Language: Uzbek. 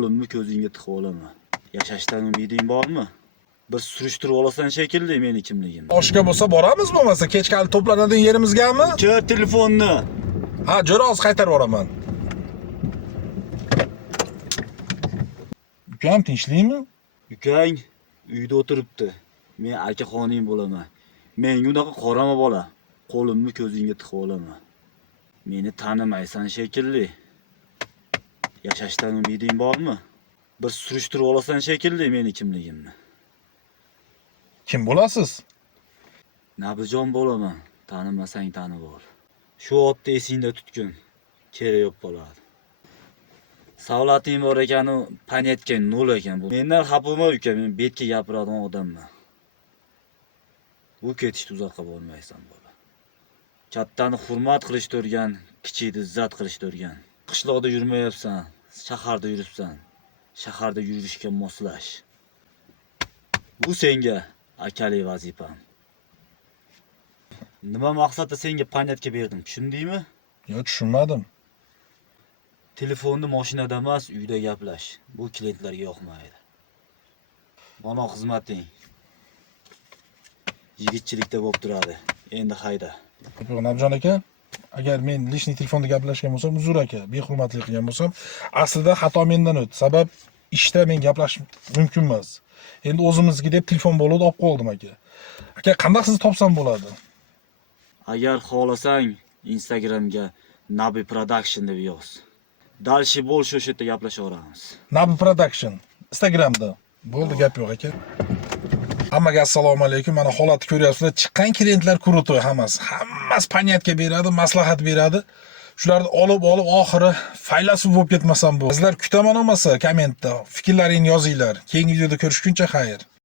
qo'limni ko'zingga tiqib olaman. Yashashdan umiding bormi? Bir surishtirib olasan shekilli meni kimligimni. Oshga bo'lsa boramiz, bo'lmasa kechqali to'planadigan yerimizgami? Chir telefonni. Ha, jo'ra hozir qaytarib yuboraman. Ukam tinchlikmi? Ukang uyda o'tiribdi. Men akaxoning bo'laman. Menga unaqa qorama bola. Qo'limni ko'zingga tiqib olaman. Meni tanimaysan shekilli. Yashashdan umiding bormi? Bir surishtirib olasan shekilli meni kimligimni. Kim bo'lasiz? Nabijon bo'laman. Tanimasang tanib ol. Shu otni esingda tutgin. Kerak yo'q bo'ladi. Savlating bor ekan, panetgan nol ekan bu. Mendan xapama uka, men betga gapiradigan odamman. Bu ketishni uzoqqa bormaysan bola. Kattani hurmat qilishni o'rgan, kichikni izzat qilishni o'rgan. Qishloqda yurmayapsan, shaharda yuribsan. Shaharda yurishga moslash. Bu senga akali vazifam. Nima maqsadda senga panetka berdim, tushundingmi? Yo'q, tushunmadim. Telefonni mashinada emas, uyda gaplash. Bu klientlarga yoqmaydi. Mana xizmating. Yigitchilikda bo'lib turadi. Endi hayda. Nabjon aka, agar men lishniy telefonda gaplashgan bo'lsam, uzr aka, behurmatlik qilgan bo'lsam, aslida xato mendan o'tdi. Sabab ishda men gaplash mumkin emas. Endi o'zimizga deb telefon bo'lib olib qoldim aka. Aka, qanday sizni topsam bo'ladi? Agar xohlasang, Instagramga Nabi Production deb yoz. Dalshi bo'lshi o'sha yerda gaplashaveramiz. Nabi Production Instagramda. Bo'ldi, gap yo'q aka. Hammaga assalomu alaykum. Mana holatni ko'ryapsizlar. Chiqqan klientlar krutoy hammasi. Hammasi panetga beradi, maslahat beradi. Shularni olib oxiri faylasuf bo'lib ketmasam bu. Sizlar kutaman olmasa kommentda fikrlaringni yozinglar. Keyingi videoda ko'rishguncha xayr.